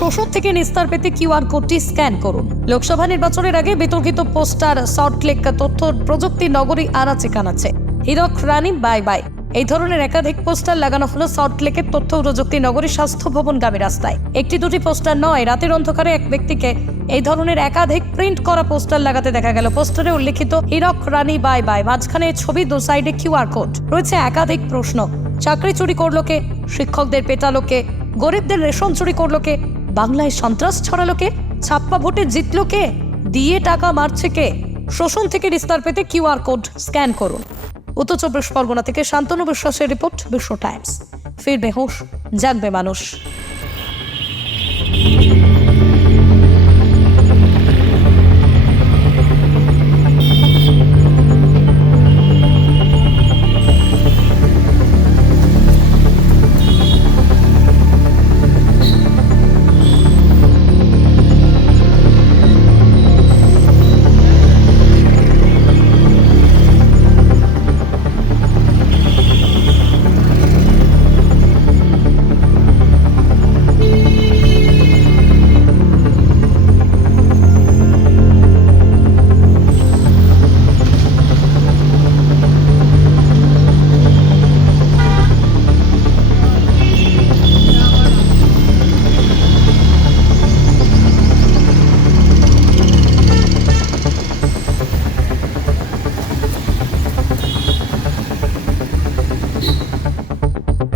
শোষণ থেকে নিস্তার পেতে কিউআর কোডটি স্ক্যান করুন। লোকসভা নির্বাচনের আগে বিতর্কিত পোস্টার সল্টলেক তথ্য, প্রযুক্তি, নগরী আনাচে কানাচে। হীরক, রানী, বাই বাই। এই ধরনের একাধিক পোস্টার লাগানো হলো সল্টলেকের তথ্য, প্রযুক্তি, নগরী স্বাস্থ্য ভবন ভবনগামী রাস্তায়। একটি দুটি পোস্টার নয়, রাতের অন্ধকারে এক ব্যক্তিকে এই ধরনের একাধিক প্রিন্ট করা পোস্টার লাগাতে দেখা গেল। পোস্টারে উল্লেখিত হীরক, রানী, বাই বাই। মাঝখানে ছবি, দু সাইডে কিউআর কোড। রয়েছে একাধিক প্রশ্ন। চাকরি চুরি করল কে? শিক্ষকদের পেটালো কে? গরিবদের রেশন চুরি করল কে? বাংলায় সন্ত্রাস ছড়ালো কে? ছাপ্পা ভোটে জিতলো কে? দিয়ে টাকা মারছে কে? শোষণ থেকে রিস্তার পেতে কিউআর কোড স্ক্যান করুন। উত্তর চব্বিশ পরগনা থেকে শান্তনু বিশ্বাসের রিপোর্ট বিশ্ব টাইমস। ফিরবে হোশ, জাগবে মানুষ।